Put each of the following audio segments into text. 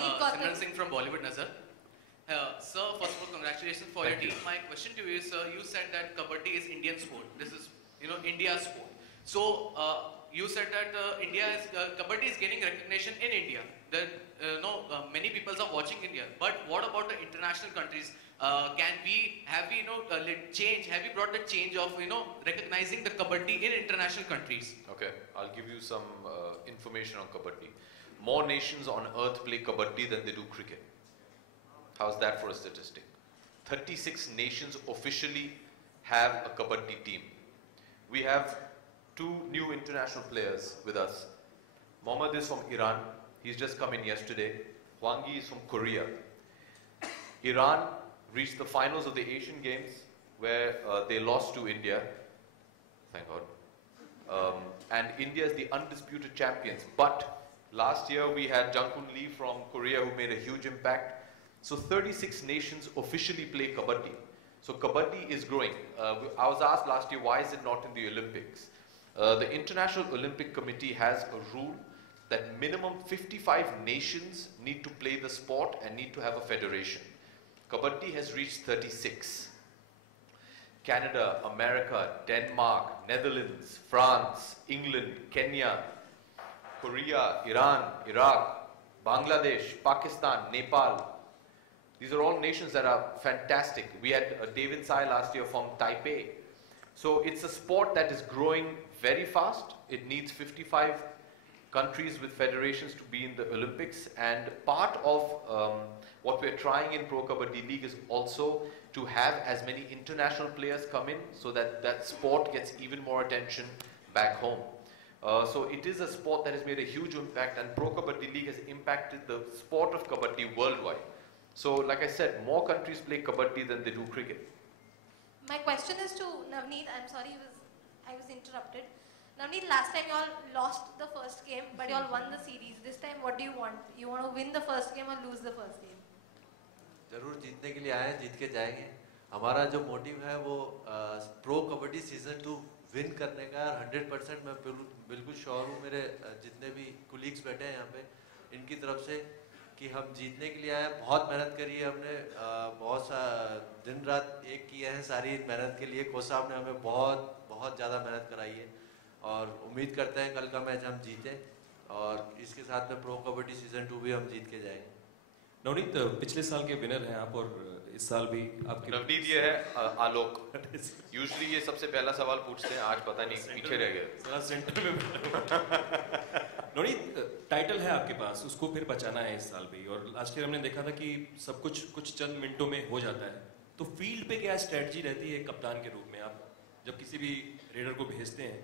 Simran Singh from Bollywood, Nazar. Sir, first of all, congratulations for your team. My question to you is, sir, you said that Kabaddi is Indian sport. This is, India's sport. So, you said that Kabaddi is gaining recognition in India. That many people are watching India. But what about the international countries? Have we brought the change of recognizing the Kabaddi in international countries? Okay, I'll give you some information on Kabaddi. More nations on earth play Kabaddi than they do cricket. How's that for a statistic? 36 nations officially have a Kabaddi team. We have 2 new international players with us. Mohammad is from Iran. He's just come in yesterday. Hwangi is from Korea. Iran reached the finals of the Asian Games where they lost to India. Thank God. And India is the undisputed champions. But last year we had Jungkook Lee from Korea who made a huge impact. So 36 nations officially play Kabaddi. So Kabaddi is growing. I was asked last year, why is it not in the Olympics? The International Olympic Committee has a rule that minimum 55 nations need to play the sport and need to have a federation. Kabaddi has reached 36. Canada, America, Denmark, Netherlands, France, England, Kenya, Korea, Iran, Iraq, Bangladesh, Pakistan, Nepal. These are all nations that are fantastic. We had David Sai last year from Taipei. So it's a sport that is growing very fast. It needs 55 countries with federations to be in the Olympics. And part of what we're trying in Pro Kabaddi League is also to have as many international players come in so that that sport gets even more attention back home. So it is a sport that has made a huge impact, and Pro Kabaddi League has impacted the sport of Kabaddi worldwide. So, like I said, more countries play Kabaddi than they do cricket. My question is to Navneet. I'm sorry, I was interrupted. Navneet, last time you all lost the first game, but you all won the series. This time, what do you want? You want to win the first game or lose the first game? जरूर जीतने के लिए आए हैं, जीत के जाएंगे. हमारा जो मोटिव है वो प्रो कबड्डी सीजन 2 विन करने का. 100% मैं बिल्कुल श्योर हूँ, मेरे जितने भी कुलीग्स बैठे हैं यहाँ पे, इनकी तरफ से कि हम जीतने के लिए आए. बहुत मेहनत करी है हमने, बहुत दिन रात एक किए हैं सारी मेहनत के लिए. कोच साहब ने हमें बहुत ज़्यादा मेहनत कराई है और उम्मीद करते हैं कल का मैच हम जीतें और इसके साथ में प्रो कबड्डी सीजन 2 भी हम जीत के जाएंगे. नवनीत, पिछले साल के विनर हैं आप और इस साल भी आपके. नवनीत ये है आलोक. यूजुअली ये सबसे पहला सवाल पूछते हैं, आज पता नहीं पीछे रह गए. जरा सेंटर में नवनीत, टाइटल है आपके पास, उसको फिर बचाना है इस साल भी. और लास्ट ईयर हमने देखा था कि सब कुछ चंद मिनटों में हो जाता है. तो फील्ड पे क्या स्ट्रेटजी रहती है कप्तान के रूप में, आप जब किसी भी रेडर को भेजते हैं?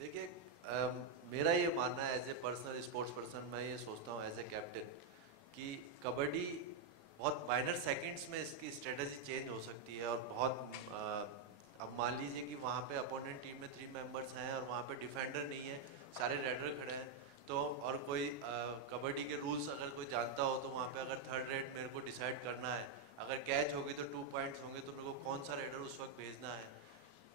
देखिए, मेरा ये मानना है as a personal sports person, मैं ये सोचता हूँ एज ए कैप्टन कि कबड्डी बहुत माइनर सेकंड्स में इसकी स्ट्रेटजी चेंज हो सकती है. और बहुत अब मान लीजिए कि वहाँ पे अपोनेंट टीम में 3 मेंबर्स हैं और वहाँ पे डिफेंडर नहीं है, सारे रेडर खड़े हैं. तो और कोई कबड्डी के रूल्स अगर कोई जानता हो तो वहाँ पे अगर थर्ड रेड मेरे को डिसाइड करना है, अगर कैच होगी तो 2 पॉइंट्स होंगे, तो मेरे को कौन सा रेडर उस वक्त भेजना है,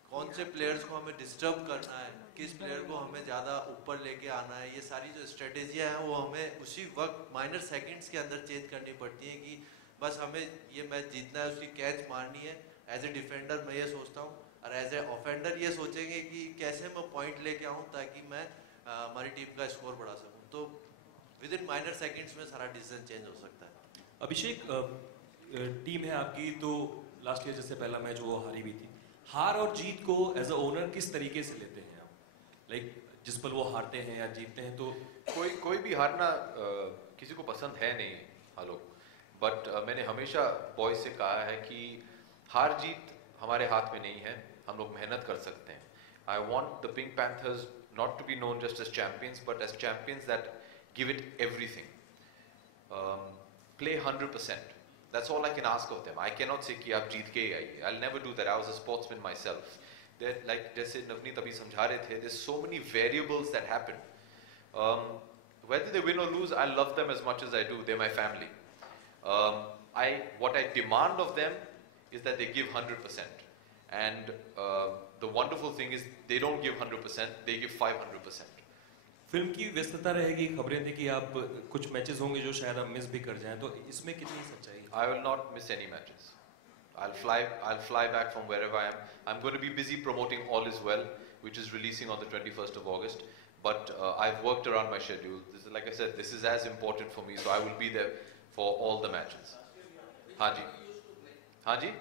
कौन से प्लेयर्स को हमें डिस्टर्ब करना है, किस प्लेयर को हमें ज़्यादा ऊपर लेके आना है, ये सारी जो स्ट्रेटेजियाँ हैं वो हमें उसी वक्त माइनर सेकंड्स के अंदर चेंज करनी पड़ती हैं कि बस हमें ये मैच जीतना है, उसकी कैच मारनी है. एज ए डिफेंडर मैं ये सोचता हूँ और एज ए ऑफेंडर ये सोचेंगे कि कैसे मैं पॉइंट लेके आऊँ ताकि मैं हमारी टीम का स्कोर बढ़ा सकूँ. तो विद इन माइनर सेकंड्स में सारा डिसीजन चेंज हो सकता है. अभिषेक, टीम है आपकी, तो लास्ट ईयर जैसे पहला मैच वो हारी भी थी. हार और जीत को एज अ ओनर किस तरीके से लेते हैं आप? लाइक जिस पल वो हारते हैं या जीतते हैं तो कोई भी हारना किसी को पसंद है नहीं आलोक. बट मैंने हमेशा बॉयज से कहा है कि हार जीत हमारे हाथ में नहीं है, हम लोग मेहनत कर सकते हैं. I want the pink panthers not to be known just as champions, but as champions that give it everything. Play 100%. That's all I can ask of them. I cannot say कि आप जीत के आइए. I'll never do that. I was a sportsman myself. Like जैसे नवनीत अभी समझा रहे थे, there's so many variables that happen. Whether they win or lose, I love them as much as I do. They're my family. What I demand of them is that they give 100%. And the wonderful thing is they don't give 100%, they give 500%. Film की व्यस्तता रहेगी, खबरें थी कि आप कुछ matches होंगे जो शायद आप मिस भी कर जाएं, तो इसमें कितनी सच्चाई है? I will not miss any matches. I'll fly back from wherever I am. I'm going to be busy promoting All Is Well, which is releasing on the 21st of August. But I've worked around my schedule. This is, like I said, this is as important for me, so I will be there for all the matches. Haji. Haji?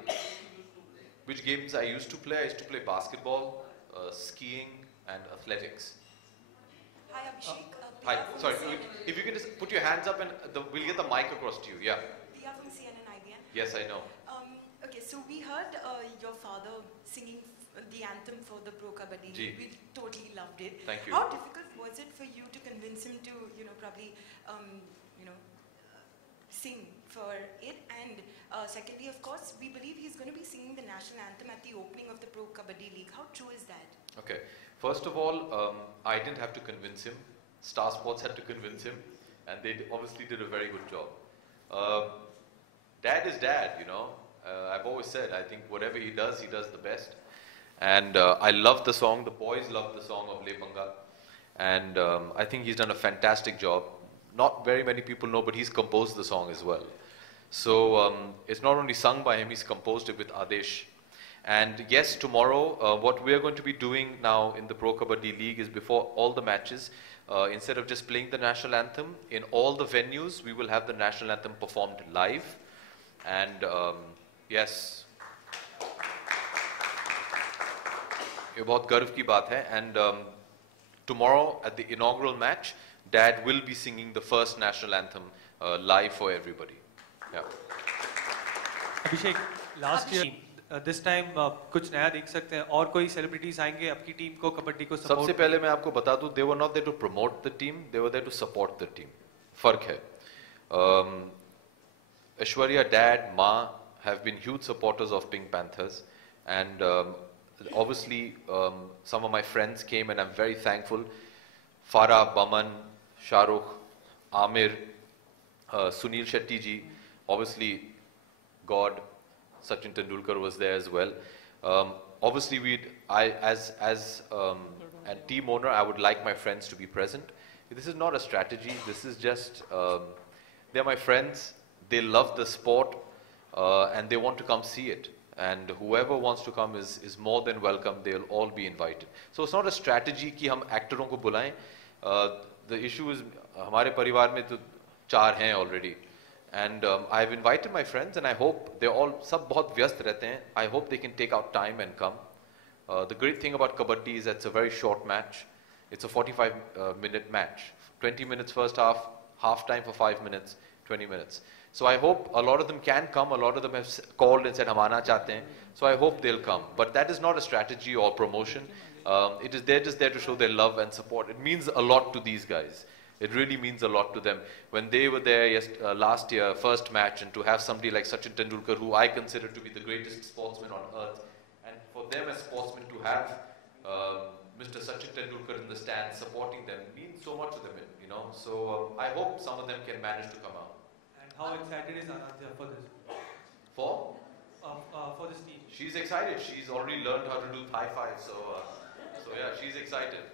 Which games I used to play? I used to play basketball, skiing, and athletics. Hi Abhishek. Hi. Sorry, if you can just put your hands up and we'll get the mic across to you. Yeah. Priya from CNN IBN. Yes, I know. Okay, so we heard your father singing the anthem for the Pro Kabaddi. Ji. We totally loved it. Thank you. How difficult was it for you to convince him to, probably, sing for it? And secondly, of course, we believe he's going to be singing the national anthem at the opening of the Pro Kabaddi League. How true is that? Okay. First of all, I didn't have to convince him. Star Sports had to convince him, and they obviously did a very good job. Dad is dad, you know. I've always said, I think whatever he does the best. And I love the song. The boys love the song of Le Panga. And I think he's done a fantastic job. Not very many people know, but he's composed the song as well. So it's not only sung by him, he's composed it with Adesh. And yes, tomorrow, what we're going to be doing now in the Pro Kabaddi League is before all the matches, instead of just playing the national anthem, in all the venues, we will have the national anthem performed live. And yes, ये बहुत गर्व की बात है. And tomorrow at the inaugural match, Dad will be singing the first national anthem live for everybody. Yeah. Abhishek, last year, this time कुछ नया देख सकते हैं और कोई celebrities आएंगे आपकी टीम को कबड्डी को support? सबसे पहले मैं आपको बता दूं, they were not there to promote the team, they were there to support the team. फर्क है. Aishwarya, Dad, Ma have been huge supporters of Pink Panthers, and obviously some of my friends came, and I'm very thankful. Farah, Baman, Shahrukh, Amir, Sunil Shetty ji, obviously God, Sachin Tendulkar was there as well. Obviously, as a team owner, I would like my friends to be present. This is not a strategy. This is just they're my friends. They love the sport, and they want to come see it. And whoever wants to come is more than welcome. They'll all be invited. So it's not a strategy कि हम actors को बुलाएं. The issue is हमारे परिवार में तो 4 हैं already. And I've invited my friends, and I hope they all सब बहुत व्यस्त रहते हैं. I hope they can take out time and come. The great thing about kabaddi is that it's a very short match. It's a 45-minute match. 20 minutes first half, half time for 5 minutes, 20 minutes. So I hope a lot of them can come. A lot of them have called and said हम आना चाहते हैं. So I hope they'll come. But that is not a strategy or promotion. They're just there to show their love and support. It means a lot to these guys. It really means a lot to them. When they were there last year, first match, and to have somebody like Sachin Tendulkar, who I consider to be the greatest sportsman on earth, and for them as sportsmen to have Mr. Sachin Tendulkar in the stands supporting them means so much to them, you know. So I hope some of them can manage to come out. And how excited is Anandya for this? For this team? She's excited. She's already learned how to do Thai five, so yeah, she's excited.